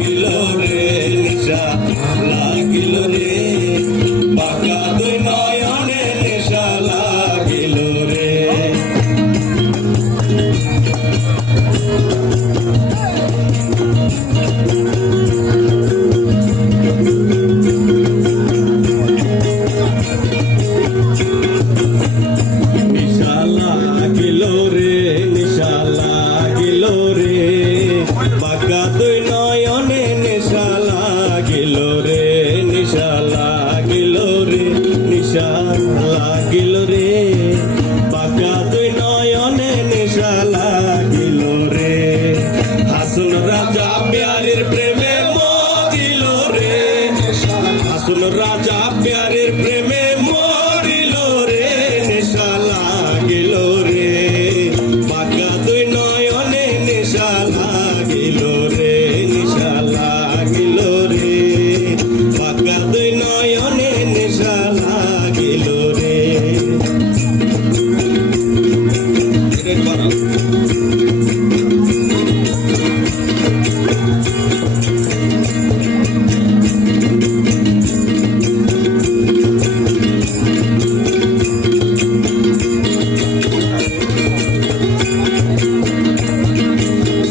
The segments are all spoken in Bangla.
লাগিল রে নিশা লাগিল রে বাঁকা দুই নয়নে নেশা লাগিল রে নিশা লাগিল রে নিশা লাগিল রে বাঁকা দুই নয়নে নেশা লাগিল রে নিশা লাগিল রে নিশা লাগিল রে বাঁকা দুই নয়নে নেশা লাগিল রে হাসুন রাজা প্যারের প্রেমে মরিল রে হাসুন রাজা প্যারের প্রেমে মরিল রে নেশা লাগিল রে বাঁকা দুই নয়নে নেশা লাগিল রে নেশা লাগিল রে বাঁকা দুই নয়নে নেশা লাগিল রে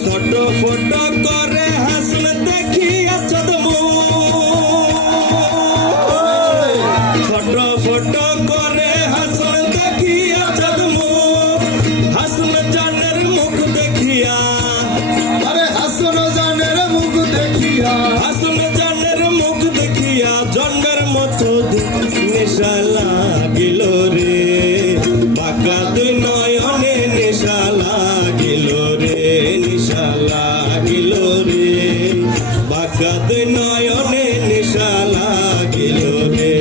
ফটো করে হাসন দেখিয়া চদমু ফটো করে হাসন দেখিয়া চদমু হাসন জানের মুখ দেখিয়া আরে হাসন জানের মুখ দেখিয়া হাসন জানের মুখ দেখিয়া জন্মের মতো নেশা লাগিল রে বাঁকা দুই নয়নে নেশা লাগিল রে নেশা লাগিল রে বাঁকা দুই নয়নে নেশা লাগিল রে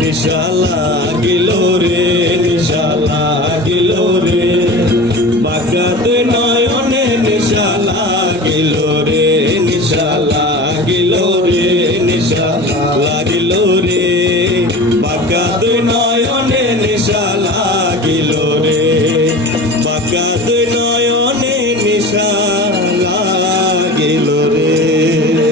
নিশা লাগিল রে নিশা লাগিল রে বাঁকা দুই নয়নে নিশা লাগিল রে নিশা লাগিল রে নিশা লাগিল রে